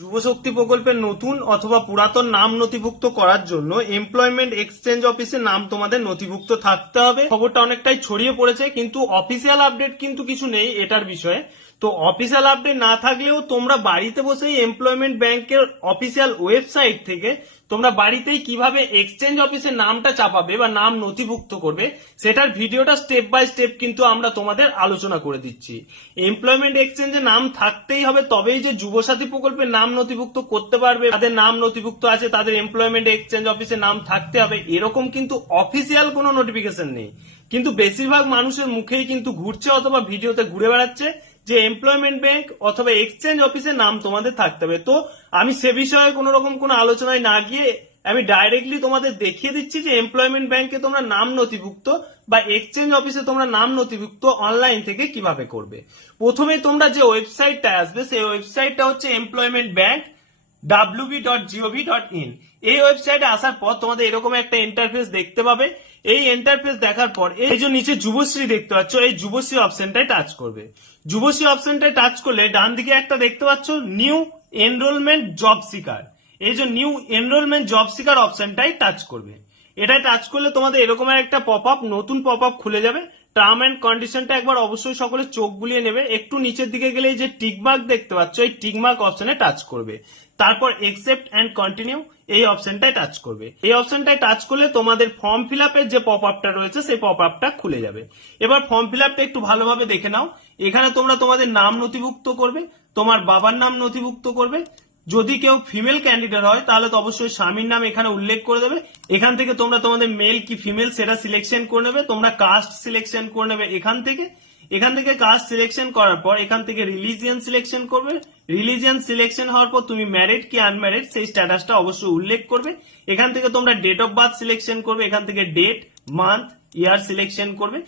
যুবশক্তি প্রকল্পের নতুন অথবা পুরাতন নাম নথিভুক্ত করার জন্য এমপ্লয়মেন্ট এক্সচেঞ্জ অফিসে নাম তোমাদের নথিভুক্ত থাকতে হবে। খবরটা অনেকটাই ছড়িয়ে পড়েছে, কিন্তু অফিসিয়াল আপডেট কিন্তু কিছু নেই এটার বিষয়ে। তো অফিসিয়াল আপডেট না থাকলেও তোমরা বাড়িতে বসেই এমপ্লয়মেন্ট ব্যাংকের অফিসিয়াল ওয়েবসাইট থেকে তোমরা বাড়িতেই কিভাবে এক্সচেঞ্জ অফিসে নামটা চাপাবে বা নাম নথিভুক্ত করবে সেটার ভিডিওটা স্টেপ বাই স্টেপ কিন্তু আমরা তোমাদের আলোচনা করে দিচ্ছি। এমপ্লয়মেন্ট এক্সচেঞ্জে নাম থাকতেই হবে, তবেই যে যুবসাথী প্রকল্পের নাম নথিভুক্ত করতে পারবে। তাদের নাম নথিভুক্ত আছে তাদের এমপ্লয়মেন্ট এক্সচেঞ্জ অফিসে নাম থাকতে হবে, এরকম কিন্তু অফিসিয়াল কোনো নোটিফিকেশন নেই। কিন্তু বেশিরভাগ মানুষের মুখেই কিন্তু ঘুরছে অথবা ভিডিওতে ঘুরে বেড়াচ্ছে যে এমপ্লয়মেন্ট ব্যাংক অথবা এক্সচেঞ্জ অফিসে নাম তোমাদের থাকতে হবে। তো আমি সে বিষয়ে কোনো রকম কোনো আলোচনায় না গিয়ে আমি ডাইরেক্টলি তোমাদের দেখিয়ে দিচ্ছি যে এমপ্লয়মেন্ট ব্যাংকে তোমরা নাম নথিভুক্ত বা এক্সচেঞ্জ অফিসে তোমরা নাম নথিভুক্ত অনলাইন থেকে কিভাবে করবে। প্রথমে তোমরা যে ওয়েবসাইটটা আসবে সেই ওয়েবসাইটটা হচ্ছে এমপ্লয়মেন্ট ব্যাংক wb.gov.in। এই ওয়েবসাইটে আসার পর তোমাদের এরকম একটা ইন্টারফেস দেখতে পাবে। এই ইন্টারফেস দেখার পর এই যে নিচে যুবশ্রী দেখতে পাচ্ছ, এই যুবশ্রী অপশনটায় টাচ করবে। যুবশ্রী অপশনটায় টাচ করলে ডান দিকে একটা দেখতে পাচ্ছ নিউ এনরোলমেন্ট জব সিকার। এই যে নিউ এনরোলমেন্ট জব সিকার অপশনটাই টাচ করবে। এটা টাচ করলে তোমাদের এরকম একটা নতুন পপ আপ খুলে যাবে। টার্ম এন্ড কন্ডিশনটা একবার অবশ্যই সকলে চোখ বুলিয়ে নেবে। একটু নিচের দিকে গেলে এই যে টিকমার্ক দেখতে পাচ্ছ, এই টিকমার্ক অপশনে টাচ করবে। তারপর একসেপ্ট এন্ড কন্টিনিউ এই অপশনটায় টাচ করবে। এই অপশনটায় টাচ করলে তোমাদের ফর্ম ফিল আপের যে পপ আপটা রয়েছে সেই পপ আপটা খুলে যাবে। এবার ফর্ম ফিল আপটা একটু ভালোভাবে দেখে নাও। এখানে তোমরা তোমাদের নাম নথিভুক্ত করবে, তোমার বাবার নাম নথিভুক্ত করবে। যদি কেউ ফিমেল ক্যান্ডিডেট হয় তাহলে তো অবশ্যই স্বামীর নাম এখানে উল্লেখ করে দেবে। এখান থেকে তোমরা তোমাদের মেল কি ফিমেল সেটা সিলেকশন করে নেবে। তোমরা কাস্ট সিলেকশন করে নেবে এখান থেকে কাস্ট সিলেকশন করার পর এখান থেকে রিলিজিয়ন সিলেকশন করবে। রিলিজিয়ন সিলেকশন হওয়ার পর তুমি ম্যারিড কি আনম্যারিড সেই স্ট্যাটাসটা অবশ্যই উল্লেখ করবে। এখান থেকে তোমরা ডেট অফ বার্থ সিলেকশন করবে। এখান থেকে ডেট, মান্থ, ইয়ার সিলেকশন করবে।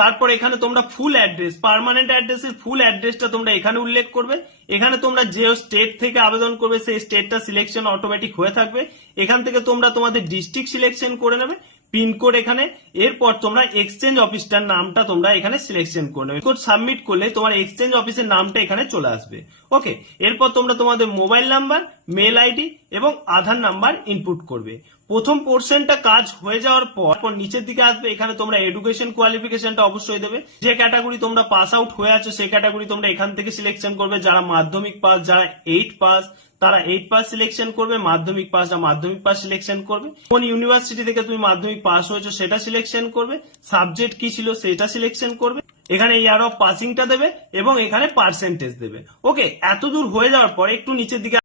তারপর এখানে তোমরা ফুল অ্যাড্রেস, পার্মানেন্ট অ্যাড্রেসের ফুল অ্যাড্রেসটা তোমরা এখানে উল্লেখ করবে। এখানে তোমরা যে স্টেট থেকে আবেদন করবে সেই স্টেটটা সিলেকশন অটোমেটিক হয়ে থাকবে। এখান থেকে তোমরা তোমাদের ডিস্ট্রিক্ট সিলেকশন করে নেবে, পিনকোড এখানে। এরপর তোমরা এক্সচেঞ্জ অফিসটার নামটা তোমরা এখানে সিলেকশন করে নেবে। কোড সাবমিট করলে তোমার এক্সচেঞ্জ অফিসের নামটা এখানে চলে আসবে। ওকে, এরপর তোমরা তোমাদের মোবাইল নাম্বার, মেল আইডি এবং আধার নাম্বার ইনপুট করবে। প্রথম পোর্শনটা কাজ হয়ে যাওয়ার পর নিচের দিকে আসবে। এখানে তোমরা এডুকেশন কোয়ালিফিকেশনটা অবশ্যই দেবে। যে ক্যাটাগরি তোমরা পাস আউট হয়ে আছো সেই ক্যাটাগরি তোমরা এখান থেকে সিলেকশন করবে। যারা মাধ্যমিক পাস, যারা 8 পাস তারা 8 পাস সিলেকশন করবে। মাধ্যমিক পাস যা মাধ্যমিক পাস সিলেকশন করবে। কোন ইউনিভার্সিটি থেকে তুমি মাধ্যমিক পাস হয়েছো সেটা সিলেকশন করবে। সাবজেক্ট কি ছিল সেটা সিলেকশন করবে। এখানে ইয়ার অফ পাসিংটা দেবে এবং এখানে পার্সেন্টেজ দেবে। ওকে, এত দূর হয়ে যাওয়ার পর একটু নিচের দিকে